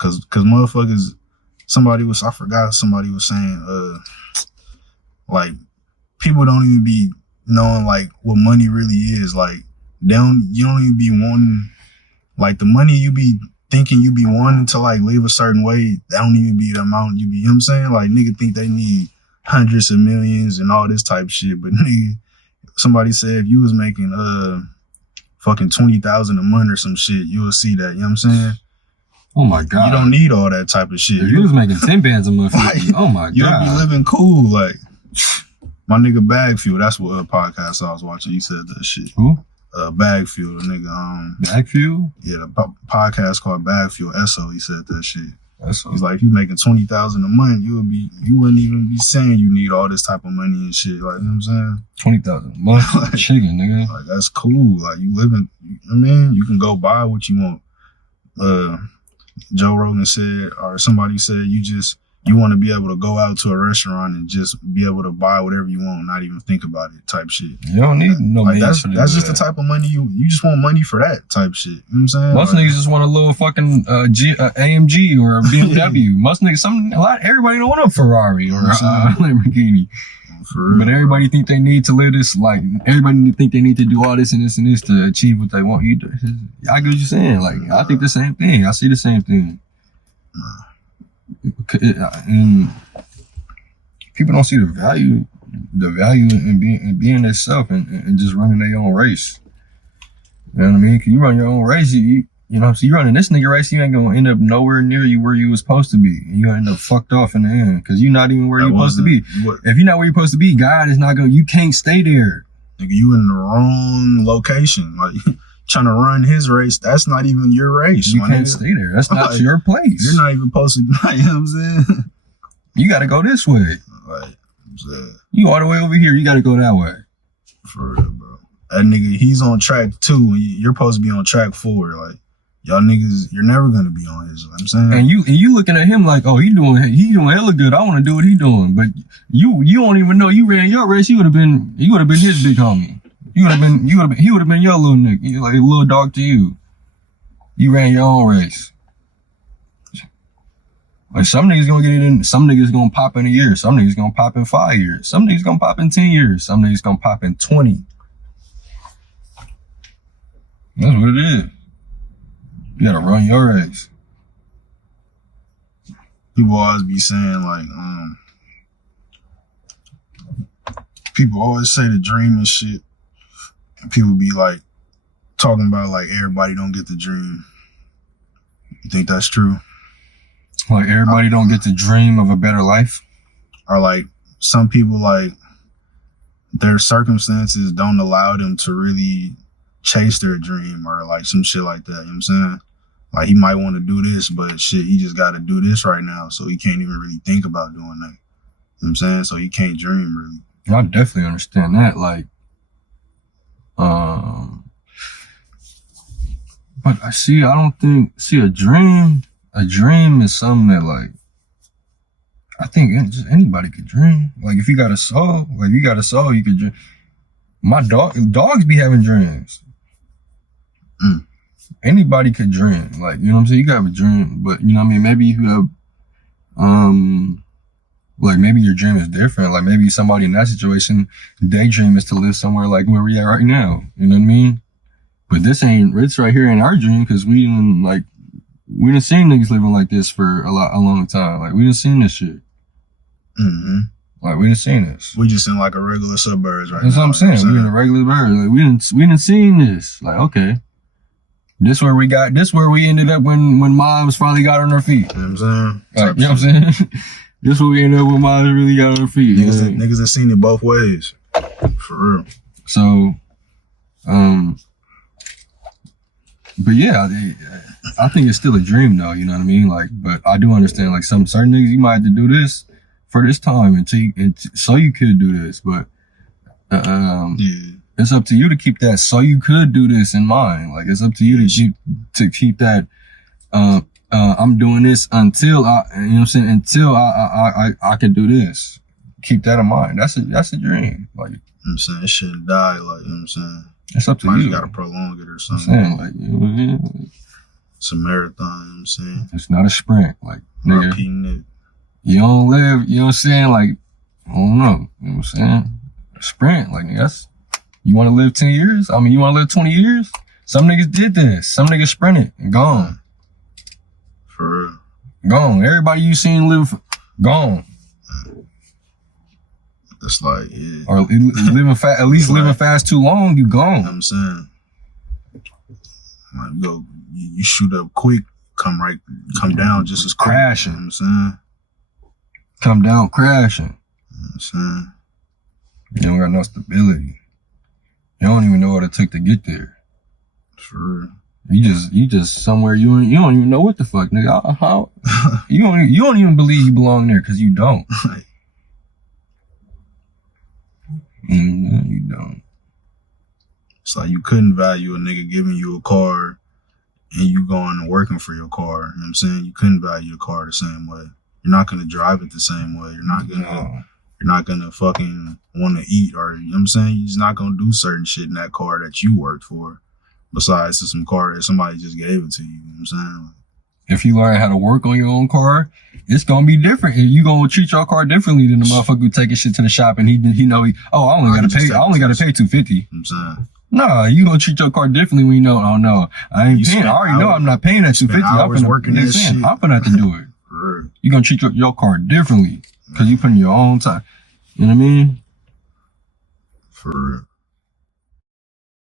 cause motherfuckers, somebody was saying, like, people don't even be knowing, like, what money really is. Like, you don't even be wanting, like, the money you be thinking you be wanting to, like, live a certain way, that don't even be the amount you be, you know what I'm saying? Like, nigga think they need hundreds of millions and all this type of shit, but nigga, somebody said if you was making, fucking 20,000 a month or some shit, you will see that, you know what I'm saying? Oh my God. You don't need all that type of shit. If you was making 10 bands a month, like, oh my God. You'll be living cool, like, my nigga Bag Fuel, that's what podcast I was watching, he said that shit. Who? Bag Fuel, the nigga, Bag Fuel? Yeah, the podcast called Bag Fuel, Esso, he said that shit. Esso. He's like, if you making 20,000 a month, you wouldn't even be saying you need all this type of money and shit, like, you know what I'm saying? 20,000 a month, like, chicken, nigga. Like, that's cool, like, you living, I mean, you can go buy what you want. Joe Rogan said, or somebody said, you want to be able to go out to a restaurant and just be able to buy whatever you want, not even think about it, type shit. You don't need no like, means that's just the type of money you just want money for that type shit. You know what I'm saying? Most niggas just want a little fucking AMG or a BMW. Most niggas, everybody don't want a Ferrari or a Lamborghini. But everybody think they need to live this, like, everybody think they need to do all this and this and this to achieve what they want. I get what you're saying. Like, I think the same thing. I see the same thing. And people don't see the value in being themselves and just running their own race. You know what I mean? Cause you run your own race, you know, so you running this nigga race, you ain't gonna end up nowhere near you where you was supposed to be. You gonna end up fucked off in the end, cause you're not even where you're supposed to be. If you're not where you're supposed to be, God is not you can't stay there. Nigga, you in the wrong location. Like, trying to run his race, that's not even your race. You can't stay there. That's not like, your place. You're not even supposed to be, like, you know what I'm saying? You gotta go this way. Like, I'm saying, you all the way over here, you gotta go that way. For real, bro. That nigga, he's on track 2, and you're supposed to be on track 4. Like, y'all niggas, you're never gonna be on his. You know what I'm saying, and you looking at him like, oh, he doing hella good. I want to do what he doing, but you don't even know you ran your race. You would have been his big homie. He would have been your little nigga, like a little dog to you. You ran your own race. Like, some niggas gonna get it in. Some niggas gonna pop in a year. Some niggas gonna pop in 5 years. Some niggas gonna pop in 10 years. Some niggas gonna pop in 20. That's what it is. You gotta run your race. People always be saying, like, people always say the dream and shit. And people be like talking about, like, everybody don't get the dream. You think that's true? Like, everybody don't get to dream of a better life? Or, like, some people, like, their circumstances don't allow them to really chase their dream, or, like, some shit like that. You know what I'm saying? Like, he might want to do this, but shit, he just got to do this right now, so he can't even really think about doing that. You know what I'm saying? So he can't dream, really. I definitely understand that. Like, but I don't think a dream is something that, like, I think just anybody could dream. Like, if you got a soul, you could dream. My dogs be having dreams. Anybody could dream. Like, you know what I'm saying? You gotta have a dream, but, you know what I mean? Maybe you have, like, maybe your dream is different. Like, maybe somebody in that situation, daydream is to live somewhere like where we at right now. You know what I mean? But this right here in our dream, because we done seen niggas living like this for a long time. Like, we done seen this shit. Mm-hmm. Like, we done seen this. We just in, like, a regular suburbs right now. That's what I'm saying. We in a regular suburbs. Like, we done seen this. Like, okay. This where we ended up when moms finally got on her feet. You know what I'm saying? Like, you know what I'm saying? This where we ended up when moms really got on her feet. Niggas have seen it both ways. For real. So, but yeah, I think it's still a dream though, you know what I mean? Like, but I do understand, like, some certain niggas, you might have to do this for this time so you could do this, but, it's up to you to keep that so you could do this in mind. Like, it's up to you to keep that, I'm doing this until I can do this. Keep that in mind. That's a dream. Like, you know what I'm saying? It shouldn't die, like, you know what I'm saying? It's up to you. You gotta prolong it or something. I'm saying, like, It's a marathon, you know what I'm saying? It's not a sprint. Like, nigga, Repeating it. you don't live, you know what I'm saying? Like, I don't know. You know what I'm saying? A sprint, like, that's, you want to live 10 years? I mean, you want to live 20 years? Some niggas did this. Some niggas sprinted and gone. For real. Gone. Everybody you seen live, gone. That's like, yeah. Or living fast, at least living fast too long, you gone. You know what I'm saying? Like, you shoot up quick, come down just as quick. Crashing. You know what I'm saying? Come down crashing. You know what I'm saying? You don't got no stability. You don't even know what it took to get there. For real. You just somewhere you don't even know what the fuck, nigga. How you don't even believe you belong there because you don't. You don't. It's like you couldn't value a nigga giving you a car and you going and working for your car. You know what I'm saying? You couldn't value a car the same way. You're not gonna drive it the same way. You're not gonna fucking want to eat, or you know what I'm saying? You're just not gonna do certain shit in that car that you worked for. Besides to some car that somebody just gave it to you. You know what I'm saying? If you learn how to work on your own car, it's gonna be different. You gonna treat your car differently than the motherfucker who taking shit to the shop and he know I only gotta pay $250. You know what I'm saying? Nah, you gonna treat your car differently when you know, oh no, I ain't paying. I already know I'm not paying that $250. I'm gonna have to do it. You gonna treat your car differently because you putting your own time. You know what I mean? For real.